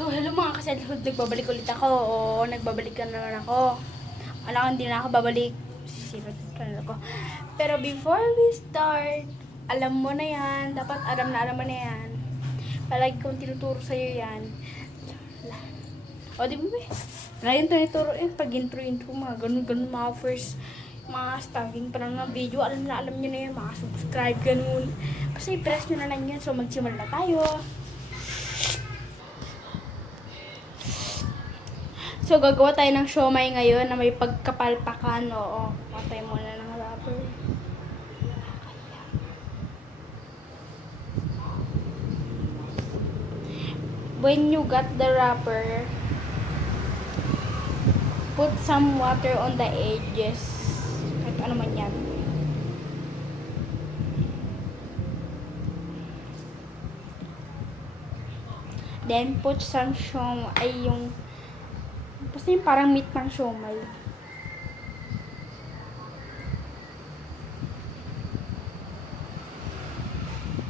So, hello mga kaselhood, nagbabalik ulit ako. Oo, nagbabalik ka naman ako. Alam, hindi na ako babalik. Sisipot pa na ako. Pero before we start, alam mo na yan. Dapat alam mo na yan. Palagi kong tinuturo sa'yo yan. O, di ba ba? Lagi ito tinuturo yan. Pag intro, mga ganun, mga first, mga starting pa lang ng video. Alam nyo na yan. Mga subscribe, ganun. Basta i-press nyo na lang yan. So, magsimula na tayo. So, gagawa tayo ng siomay ngayon na may pagkapalpakan. Oo, patay muna ng wrapper. When you got the wrapper, put some water on the edges. Kahit ano man yan. Then, put some siomay, basta yung parang meat ng siomay.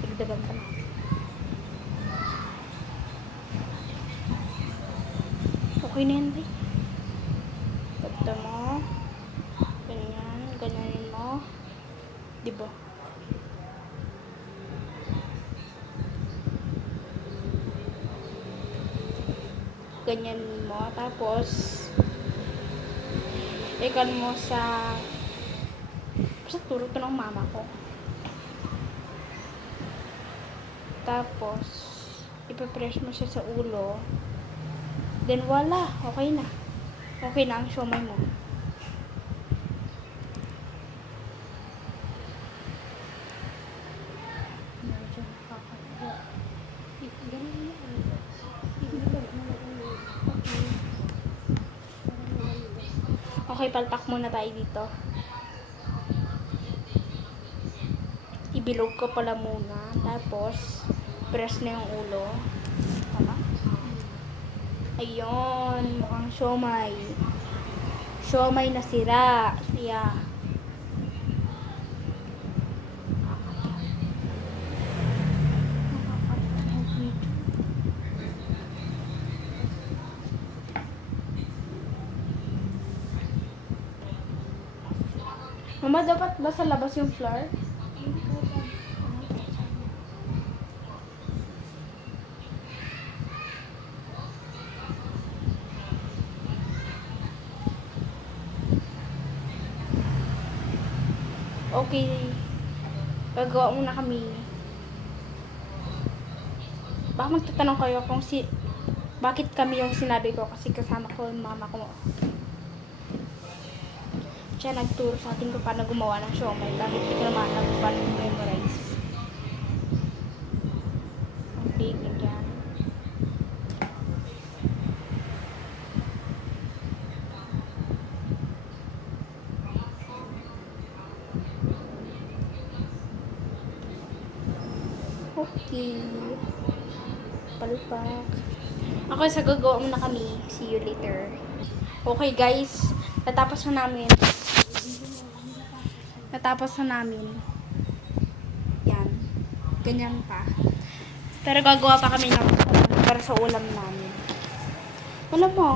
Dagdagan pa natin. Okay na yan, Ray. Dagda mo. Ganyan. Ganyanin mo. Diba? Ganyan mo. Tapos, ikan mo sa turo to ng mama ko. Tapos, ipipress mo siya sa ulo. Then, wala. Okay na. Okay na ang siomay mo. Okay, palpak muna tayo dito. Ibilog ko pala muna. Tapos, press na yung ulo. Tama? Ayun, mukhang siomay. Siomay na sira. Yeah. Mama, dapat ba sa labas yung flour? Okay. Gagawa muna kami. Baka magtatanong kayo kung bakit kami yung sinabi ko, kasi kasama ko yung mama ko. Siya nagturo sa atin kung paano gumawa ng siomay kahit hindi ko naman alam kung paano memorize. Okay, ganyan. Okay. Palpak. Okay, sa gagawa muna kami. See you later. Okay guys, natapos na namin. Yan. Ganyan pa. Pero gagawa pa kami ng para sa ulam namin. Alam mo,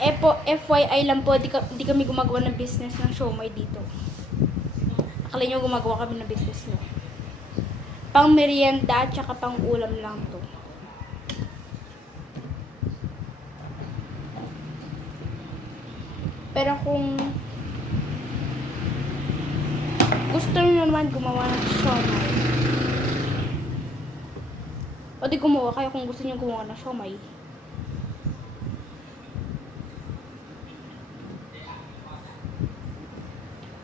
FYI lang po, di kami gumagawa ng business ng siomay dito. Akala nyo gumagawa kami ng business, no? Pang merienda at saka pang ulam lang to. Pero kung gusto nyo naman gumawa ng siomay, o di gumawa kayo kung gusto nyo gumawa ng siomay.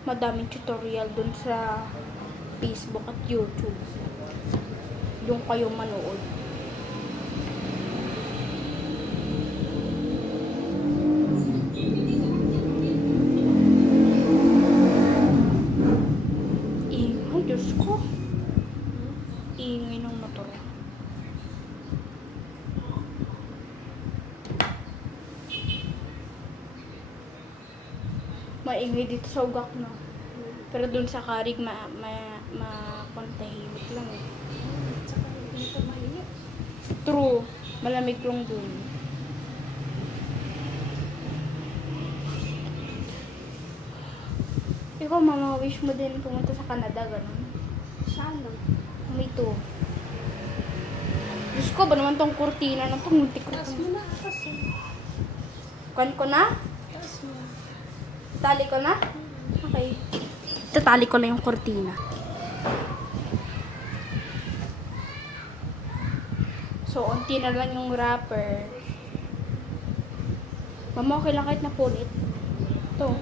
Madaming tutorial dun sa Facebook at YouTube. Doon kayo manood. Ingay, Diyos ko. Ingay ng motor. Maingay dito sa ugak, no? Pero dun sa karig, tahimik lang eh. Tsaka dito mainit. True. Malamig lang dun. Ikaw, mama, wish mo din pumunta sa Canada, gano'n? Sana. May to. Diyos ko, ba naman tong kurtina na to? Muntik ko Taas mo na kasi. Kan ko na? Taas mo. Tali ko na? Okay. Tatali ko lang yung kurtina. So, unti na lang yung wrapper. Mama, okay lang kahit na punit. Ito.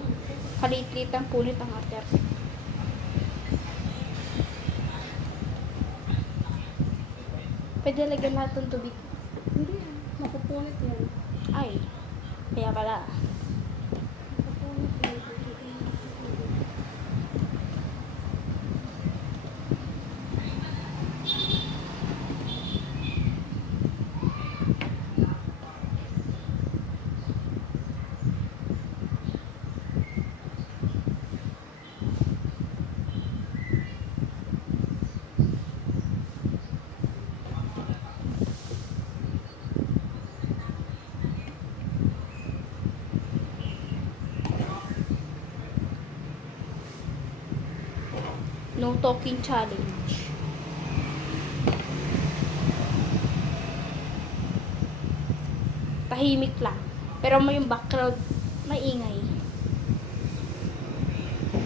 Kalit-lit ang punit ang ater. Pwede lagyan lahat ng tubig. Hindi. Mapupunit yan. Ay. Kaya pala. Mapupunit yan. No talking challenge. Tahimik lang. Pero may yung background, maingay.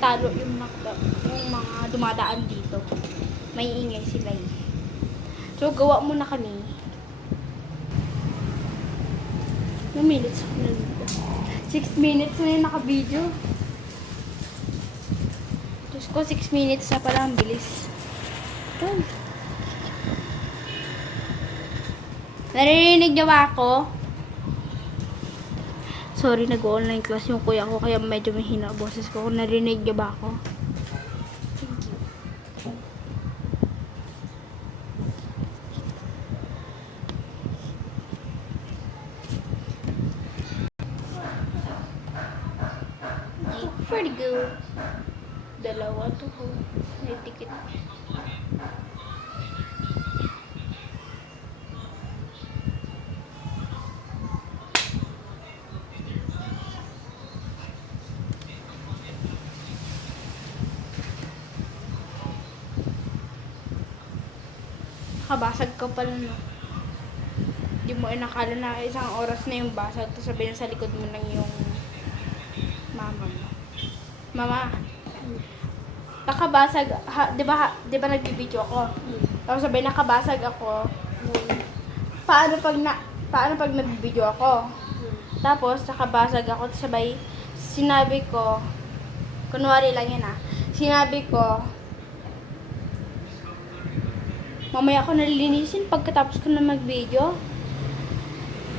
Talo yung mga dumadaan dito. May ingay sila eh. So, gawa muna kami. Ilang minutes ako na dito? 6 minutes na yung naka-video. Diyos ko, 6 minutes na pala. Ang bilis. Ay. Naririnig niyo ba ako? Sorry, nag-online class yung kuya ko, kaya medyo mahina ang boses ko. Kung narinig niyo ba ako? Thank you. Pretty good. Dalawa to ko. May ticket. Nakabasag ka pala, no? Di mo inakala na isang oras na yung basag, tapos sabihin sa likod mo lang yung mama mo. Mama, nakabasag, di ba nagbibideo ako? Tapos sabihin nakabasag ako. Paano pag nagbibideo ako? Tapos nakabasag ako, tapos sabay sinabi ko, kunwari lang yun sinabi ko, mamaya ako nalilinisin pagkatapos ko na mag-video.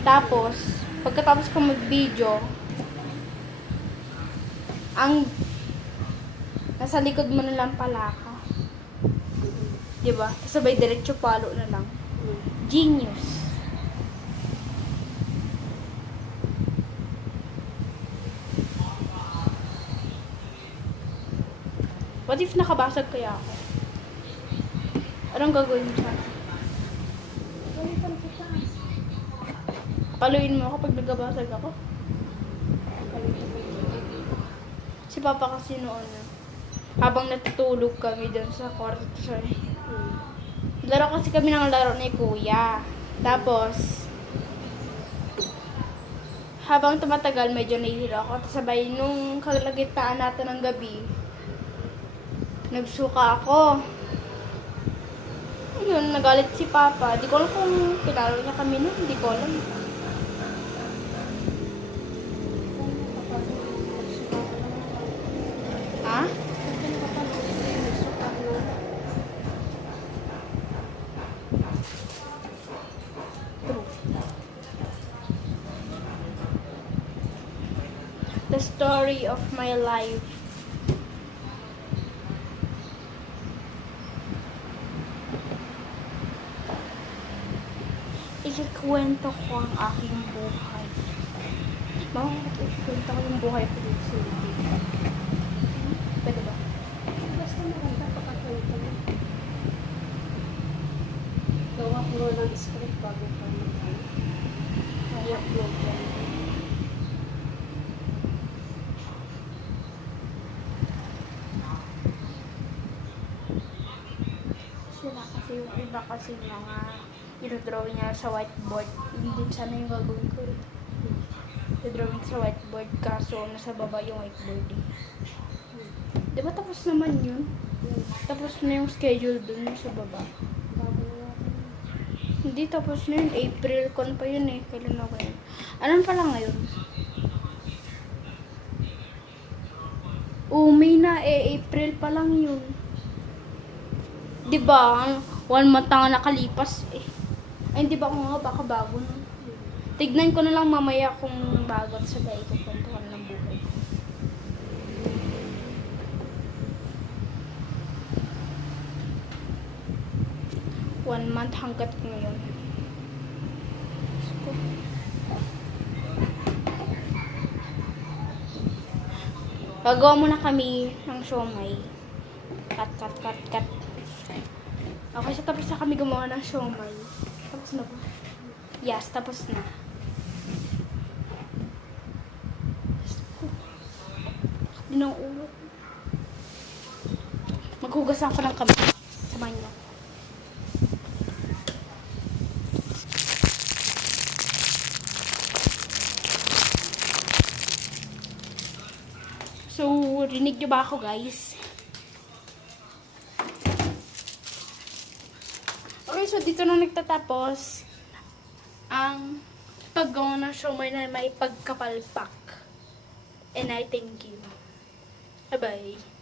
Tapos, pagkatapos ko mag-video, ang nasa likod mo na lang pala ako. Diba? Sabay diretso palo na lang. Genius. What if nakabasag kaya ako? Anong gagawin mo sa akin? Palitan kita. Paluin mo ako pag nagabasag ako? Si Papa kasi noon, habang natutulog kami dun sa kwarto, laro kasi kami ng laro ni Kuya. Tapos, habang tumatagal, medyo nahihilo ako. Tapos sabay, nung kalagitnaan natin ng gabi, nagsuka ako. Yun, nagalit si Papa. Di ko alam kung pinalo niya kami nun. Di ko alam. Ha? True. The story of my life. Ikikwento ko ang aking buhay. Bakit ikikwento ko yung buhay ko dito sa video? Pwede ba? Basta maganda pagkakwento mo. Gawa ko Gawa ng script bago pa i-upload yan. Sila kasi yung iba kasi mga i-drawing niya sa whiteboard. Hindi din sana yung gagawin ko eh. I-drawing sa whiteboard kaso nasa baba yung whiteboard eh. Diba tapos naman yun? Tapos na yung schedule dun sa baba. Bago na natin. Hindi tapos na yun. April con pa yun eh. Kailan ako yun? Anong pala ngayon? May na eh. April pa lang yun. Diba? 1 month na nga nakalipas eh. Ay, hindi ba ako nga baka bago na. Tignan ko na lang mamaya kung bago at sabay ko kwentuhan ng buhay. One month hanggat ngayon. Gagawa muna kami ng siomay. Cut. Okay, so tapos na kami gumawa ng siomay. Tapos na ba? Yes, tapos na. Din ang ulo. Maghugas ako ng kamay. Samahin niyo. So, rinig niyo ba ako, guys? Okay, so dito na nagtatapos ang paggawa ng siomay na may pagkapalpak. And I thank you. Bye-bye.